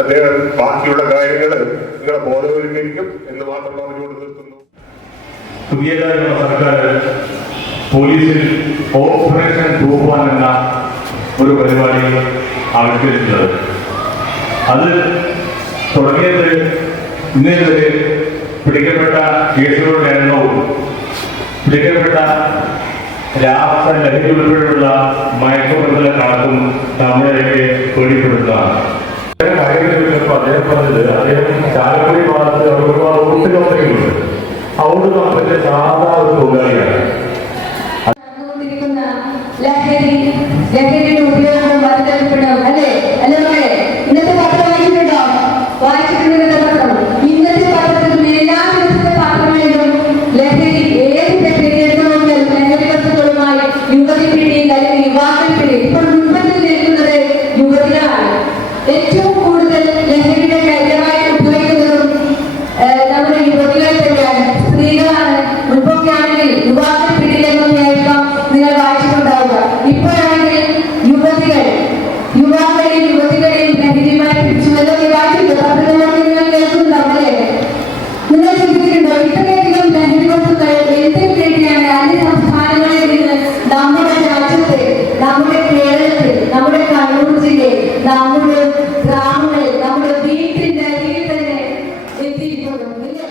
അദ്ദേഹം ബാക്കിയുള്ള കാര്യങ്ങൾ നിങ്ങളെ ബോധവൽക്കരിക്കും എന്ന് മാത്രം പറഞ്ഞുകൊണ്ട് നിർത്തുന്നു. പുതിയ സർക്കാർ പോലീസിൽ ഓപ്പറേഷൻ തൂഫാൻ എന്ന ഒരു പരിപാടി ആവിഷ്കരിച്ചിട്ടുള്ളത്. അത് തുടങ്ങിയത് ഇന്നേവരെ പിടിക്കപ്പെട്ട കേസുകളുടെ എണ്ണവും പിടിക്കപ്പെട്ട രാസലഹരി ഉൾപ്പെടെയുള്ള മയക്കുമരുന്നുകളുടെ കണക്കും നമ്മളെയൊക്കെ പേടിപ്പെടുത്തുന്നതാണ്. കാര്യങ്ങളിപ്പോൾ അദ്ദേഹം പറഞ്ഞത്, അദ്ദേഹം ചാലക്കുടി ഭാഗത്ത് ഒരുപാട് ഊട്ട് കമ്പനികളുണ്ട്. ആ ഊട്ട് കമ്പനിയുടെ സാധാ ഒരു തൊഴിലാളിയാണ്. ലഹരിയുടെ ഉപയോഗം വർദ്ധിക്കപ്പെടും അല്ലേ? അല്ലേ? ഇന്നത്തെ പത്രം വായിച്ചിട്ടുണ്ടോ? വായിച്ചിട്ടുണ്ടെന്ന പത്രം ഇന്നത്തെ പത്രത്തിൽ എല്ലാ ദിവസത്തെ പത്രങ്ങളിലും ലഹരി ഏത് നോക്കിയാൽ ലഹരി വസ്തുക്കളുമായി യുവതി പിടിയിൽ അല്ലെങ്കിൽ യുവാക്കൾ പിടിയിൽ ഇപ്പോൾ മുൻപന്തിൽ നിൽക്കുന്നത് യുവതികളാണ്. ഏറ്റവും കൂടുതൽ ലഹരിയുടെ കാര്യമായി ഉപയോഗിക്കുന്നതും നമ്മുടെ യുവതികൾ തന്നെയാണ്, സ്ത്രീകളാണ്. മുൻപൊക്കെയാണെങ്കിൽ യുവാക്കൾ പിടിയിലെന്നൊക്കെ ആയിരിക്കാം നിങ്ങൾ വായിച്ചിട്ടുണ്ടാവുക. ഇപ്പോഴാണെങ്കിൽ യുവാക്കളെയും യുവതികളെയും ലഹരിയുമായി പിടിച്ചുവല്ലോ വായിച്ചിട്ടുണ്ട്. പത്രങ്ങളൊക്കെ നിങ്ങൾ കേൾക്കുന്നുണ്ടാവും അല്ലേ? നിങ്ങൾ ചിന്തിച്ചിട്ടുണ്ടോ ഇത്രയധികം ലഹരി വസ്തുക്കൾ എന്തിനു വേണ്ടിയാണ് അന്യ സംസ്ഥാനങ്ങളിൽ നിന്ന് നമ്മുടെ രാജ്യത്ത്, നമ്മുടെ കേരളത്തിൽ, നമ്മുടെ കണ്ണൂർ ജില്ലയിൽ, നമ്മുടെ ഗ്രാമങ്ങളിൽ, നമ്മുടെ വീട്ടിന്റെ അരികിൽ തന്നെ എത്തിയിരിക്കുന്നു അല്ലേ?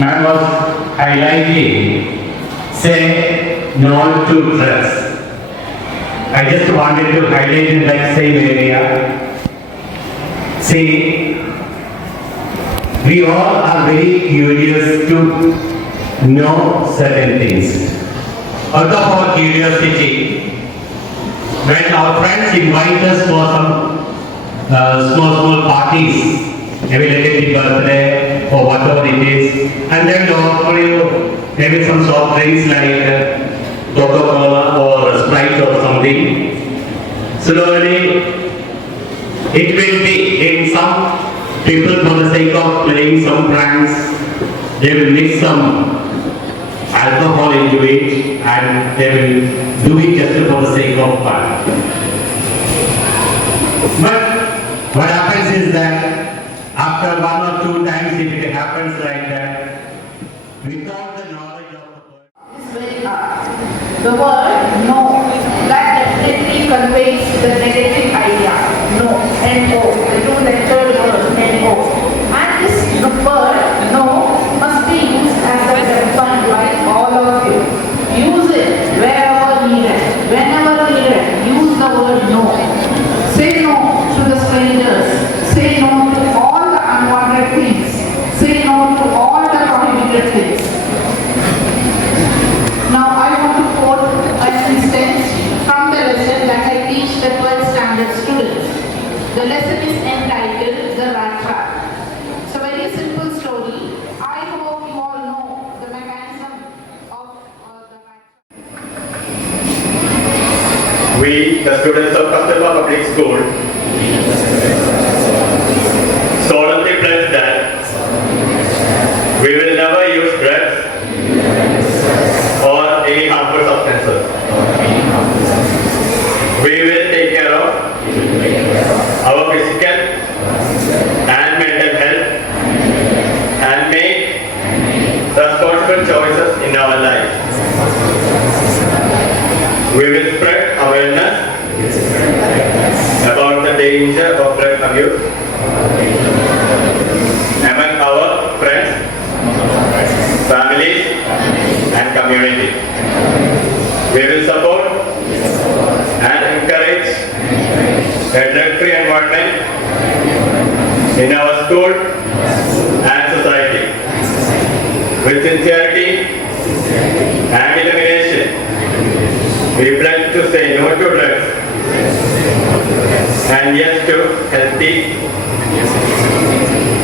Man was highlighting, say no to drugs. I just wanted to highlight in that same area. See, we all are very curious to know certain things. Out of our curiosity, when our friends invite us for some small parties, maybe like a big birthday or whatever it is, and then they offer you maybe some soft drinks like Coca-Cola or Sprite or something. Slowly, it will be in some people for the sake of playing some pranks, they will mix some alcohol into it and they will do it just for the sake of fun. But what happens is that after 1 or 2 times, if it happens like that, without the knowledge of the person, it's very hard. The word no, that definitely conveys the negative idea. No, N-O, the 2-lettered word, N-O. And this word no must be used as a weapon by all of you. Use it wherever needed, whenever needed. Use the word no. Say no to the strangers. Say no to all the unwanted things. Say no to all the prohibited things. Now I want to quote an instance from the lesson that I teach the 12th standard students. The lesson is entitled The Rat Trap. It's a very simple story. I hope you all know the mechanism of the rat trap. we, the students of Kasturba Public School, solemnly pledge that we will never use drugs or any harmful substances. We will take care of our physical community. We will support and encourage a drug-free environment in our school and society. With sincerity and determination, we pledge to say no to drugs and yes to healthy,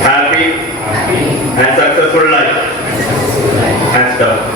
happy and successful life and stuff.